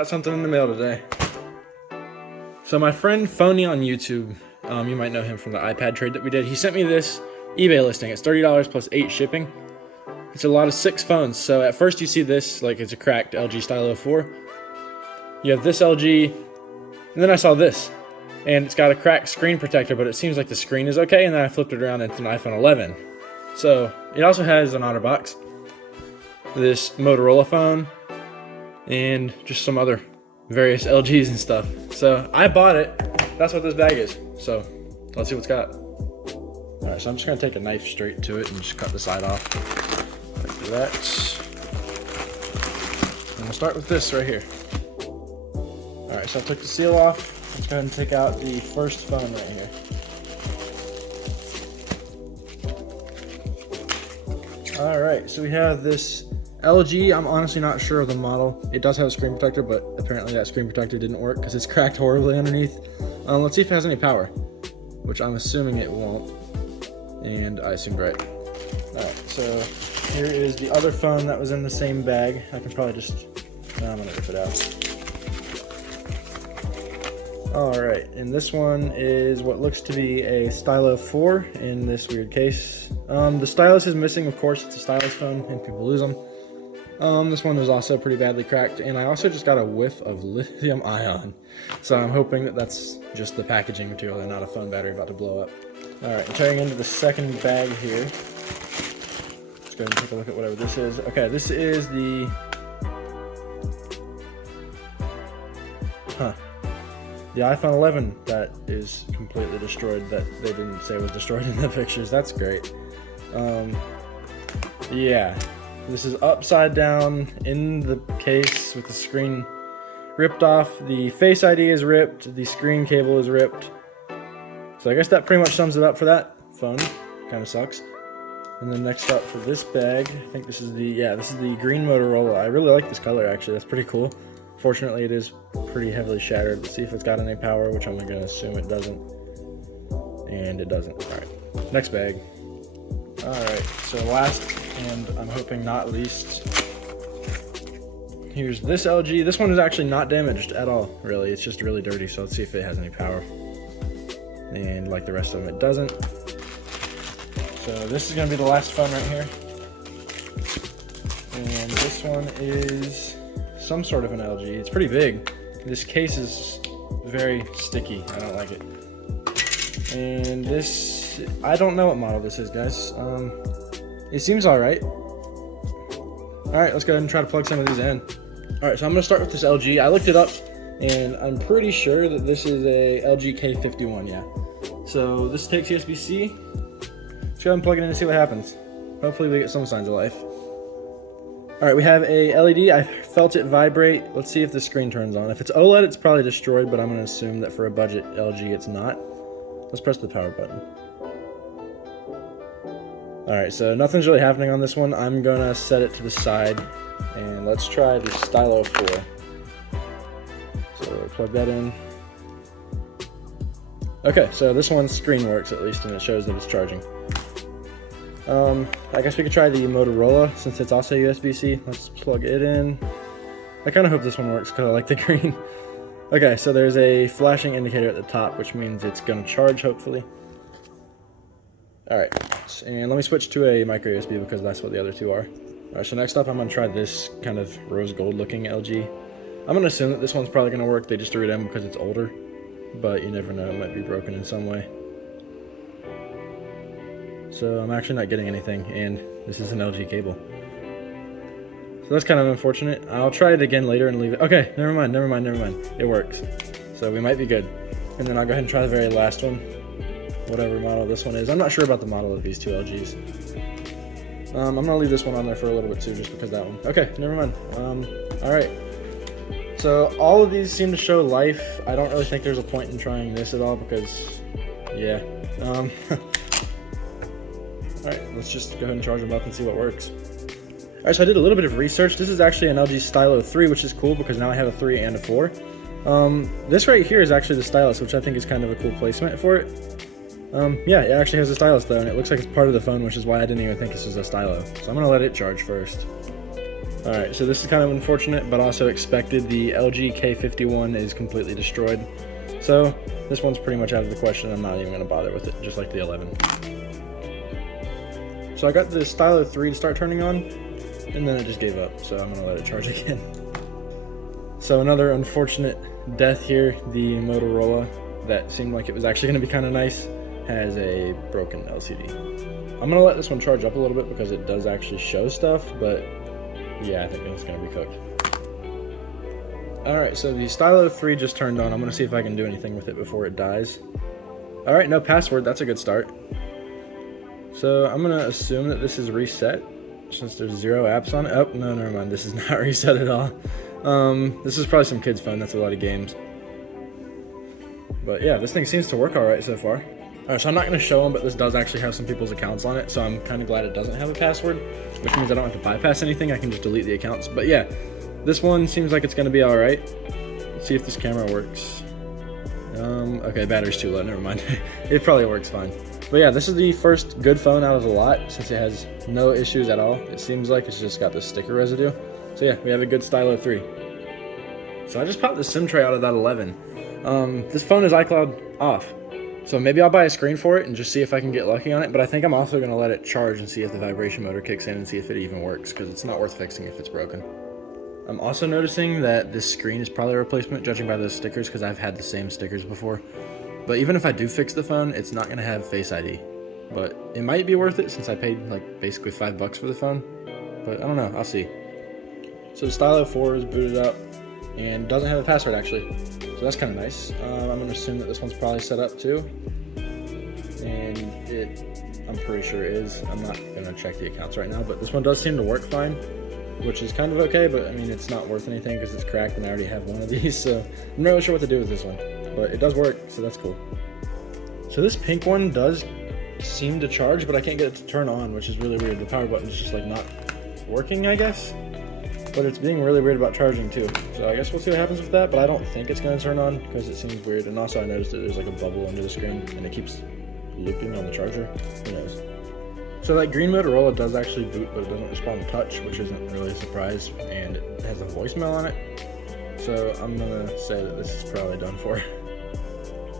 Got something in the mail today. So my friend Phony on YouTube, you might know him from the iPad trade that we did. He sent me this eBay listing. It's $30 plus 8 shipping. It's a lot of 6 phones. So at first you see this, like it's a cracked LG Stylo 4. You have this LG, and then I saw this. And it's got a cracked screen protector, but it seems like the screen is okay, and then I flipped it around and it's an iPhone 11. So it also has an OtterBox, this Motorola phone, and just some other various LGs and stuff. So I bought it. That's what this bag is. So let's see what's got. All right, so I'm just gonna take a knife straight to it and just cut the side off like that. And we'll start with this right here. All right, so I took the seal off. Let's go ahead and take out the first phone right here. All right, so we have this LG. I'm honestly not sure of the model. It does have a screen protector, but apparently that screen protector didn't work because it's cracked horribly underneath. Let's see if it has any power, which I'm assuming it won't, and I assumed right. All right, so here is the other phone that was in the same bag. I can probably just, I'm gonna rip it out. All right, and this one is what looks to be a Stylo 4 in this weird case. The stylus is missing, of course. It's a stylus phone and people lose them. This one was also pretty badly cracked, and I also just got a whiff of lithium ion. So I'm hoping that that's just the packaging material and not a phone battery about to blow up. All right, tearing into the second bag here. Let's go ahead and take a look at whatever this is. Okay, this is the, the iPhone 11 that is completely destroyed, that they didn't say was destroyed in the pictures. That's great. Yeah. This is upside down in the case with the screen ripped off. The Face ID is ripped. The screen cable is ripped. So I guess that pretty much sums it up for that phone. Kind of sucks. And then next up for this bag, I think this is the, this is the green Motorola. I really like this color actually. That's pretty cool. Fortunately, it is pretty heavily shattered. Let's see if it's got any power, which I'm going to assume it doesn't. And it doesn't. All right, next bag. All right, so last, and I'm hoping not least, here's this LG. This one is actually not damaged at all, really. It's just really dirty, so let's see if it has any power. And like the rest of them, it doesn't. So this is gonna be the last phone right here. And this one is some sort of an LG. It's pretty big. This case is very sticky. I don't like it. And this, I don't know what model this is, guys. It seems all right. All right, let's go ahead and try to plug some of these in. All right, so I'm gonna start with this LG. I looked it up, and I'm pretty sure that this is a LG K51, yeah. So this takes USB-C. Let's go ahead and plug it in and see what happens. Hopefully we get some signs of life. All right, we have a LED. I felt it vibrate. Let's see if the screen turns on. If it's OLED, it's probably destroyed, but I'm gonna assume that for a budget LG, it's not. Let's press the power button. All right, so nothing's really happening on this one. I'm gonna set it to the side, and let's try the Stylo 4. So plug that in. Okay, so this one's screen works at least, and it shows that it's charging. I guess we could try the Motorola since it's also USB-C. Let's plug it in. I kind of hope this one works because I like the green. Okay, so there's a flashing indicator at the top, which means it's gonna charge, hopefully. All right, and let me switch to a micro USB because that's what the other two are. All right, so next up, I'm gonna try this kind of rose gold looking LG. I'm gonna assume that this one's probably gonna work. They just threw it in because it's older, but you never know, it might be broken in some way. So I'm actually not getting anything, and this is an LG cable. So that's kind of unfortunate. I'll try it again later and leave it. Okay, never mind. It works. So we might be good. And then I'll go ahead and try the very last one, whatever model this one is. I'm not sure about the model of these two LGs. I'm gonna leave this one on there for a little bit too, just because that one. Okay, never mind. All right. So all of these seem to show life. I don't really think there's a point in trying this at all because, yeah. All right, let's just go ahead and charge them up and see what works. All right, so I did a little bit of research. This is actually an LG Stylo 3, which is cool because now I have a 3 and a 4. This right here is actually the stylus, which I think is kind of a cool placement for it. Yeah, it actually has a stylus though, and it looks like it's part of the phone, which is why I didn't even think this was a stylo. So I'm gonna let it charge first. Alright, so this is kind of unfortunate, but also expected. The LG K51 is completely destroyed. So this one's pretty much out of the question. I'm not even going to bother with it, just like the 11. So I got the Stylo 3 to start turning on, and then it just gave up, so I'm going to let it charge again. So another unfortunate death here. The Motorola that seemed like it was actually going to be kind of nice has a broken LCD. I'm going to let this one charge up a little bit because it does actually show stuff, but yeah, I think it's going to be cooked. Alright, so the Stylo 3 just turned on. I'm going to see if I can do anything with it before it dies. Alright, no password. That's a good start. So I'm going to assume that this is reset since there's 0 apps on it. Oh, no, never mind. This is not reset at all. This is probably some kid's phone. That's a lot of games. But yeah, this thing seems to work alright so far. Alright, so I'm not going to show them, but this does actually have some people's accounts on it. So I'm kind of glad it doesn't have a password, which means I don't have to bypass anything. I can just delete the accounts. But yeah. This one seems like it's going to be alright. Let's see if this camera works. Okay, battery's too low, never mind. It probably works fine. But yeah, this is the first good phone out of the lot since it has no issues at all. It seems like it's just got the sticker residue. So yeah, we have a good Stylo 3. So I just popped the SIM tray out of that 11. This phone is iCloud off. So maybe I'll buy a screen for it and just see if I can get lucky on it. But I think I'm also going to let it charge and see if the vibration motor kicks in and see if it even works, because it's not worth fixing if it's broken. I'm also noticing that this screen is probably a replacement, judging by those stickers, because I've had the same stickers before. But even if I do fix the phone, it's not going to have Face ID. But it might be worth it since I paid like basically $5 for the phone. But I don't know, I'll see. So the Stylo 4 is booted up and doesn't have a password actually. So that's kind of nice. I'm going to assume that this one's probably set up too. And I'm pretty sure it is. I'm not going to check the accounts right now, but this one does seem to work fine, which is kind of okay, but I mean, it's not worth anything because it's cracked and I already have one of these, so I'm not really sure what to do with this one, but it does work, so that's cool. So this pink one does seem to charge, but I can't get it to turn on, which is really weird. The power button is just like not working, I guess, but it's being really weird about charging too. So I guess we'll see what happens with that, but I don't think it's going to turn on because it seems weird. And also I noticed that there's like a bubble under the screen and it keeps looping on the charger. Who knows? So that green Motorola does actually boot, but it doesn't respond to touch, which isn't really a surprise, and it has a voicemail on it. So I'm gonna say that this is probably done for.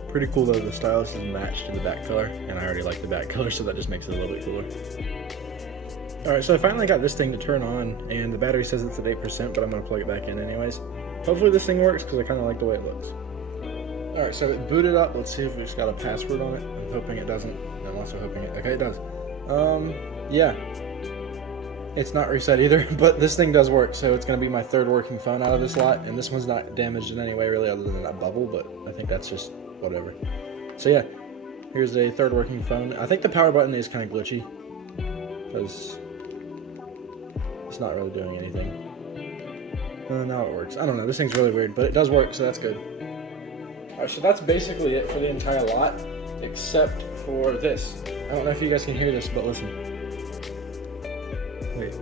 Pretty cool though, the stylus is matched to the back color, and I already like the back color, so that just makes it a little bit cooler. Alright, so I finally got this thing to turn on, and the battery says it's at 8%, but I'm gonna plug it back in anyways. Hopefully this thing works, because I kinda like the way it looks. Alright, so it booted up. Let's see if it's got a password on it. I'm hoping it doesn't. I'm also hoping it, okay, it does. Yeah, it's not reset either, but this thing does work, so it's going to be my third working phone out of this lot, and this one's not damaged in any way really other than that bubble, but I think that's just whatever. So yeah, here's a third working phone. I think the power button is kind of glitchy, because it's not really doing anything. Now it works. I don't know, this thing's really weird, but it does work, so that's good. Alright, so that's basically it for the entire lot, except for this. I don't know if you guys can hear this, but listen. Wait.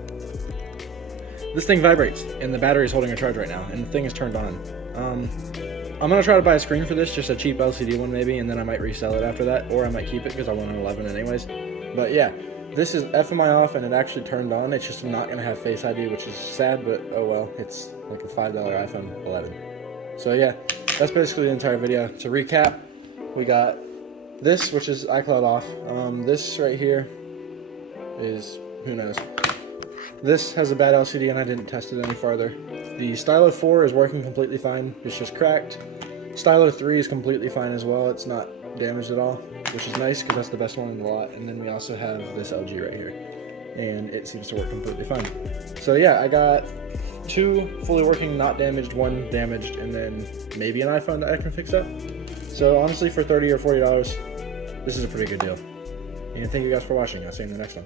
This thing vibrates, and the battery is holding a charge right now, and the thing is turned on. I'm going to try to buy a screen for this, just a cheap LCD one maybe, and then I might resell it after that, or I might keep it because I want an 11 anyways. But yeah, this is FMI off, and it actually turned on. It's just not going to have Face ID, which is sad, but oh well. It's like a $5 iPhone 11. So yeah, that's basically the entire video. To recap, we got this, which is iCloud off. This right here is, who knows. This has a bad LCD and I didn't test it any farther. The Stylo 4 is working completely fine. It's just cracked. Stylo 3 is completely fine as well. It's not damaged at all, which is nice because that's the best one in the lot. And then we also have this LG right here, and it seems to work completely fine. So yeah, I got 2 fully working, not damaged, 1 damaged, and then maybe an iPhone that I can fix up. So honestly, for $30 or $40, this is a pretty good deal. And thank you guys for watching. I'll see you in the next one.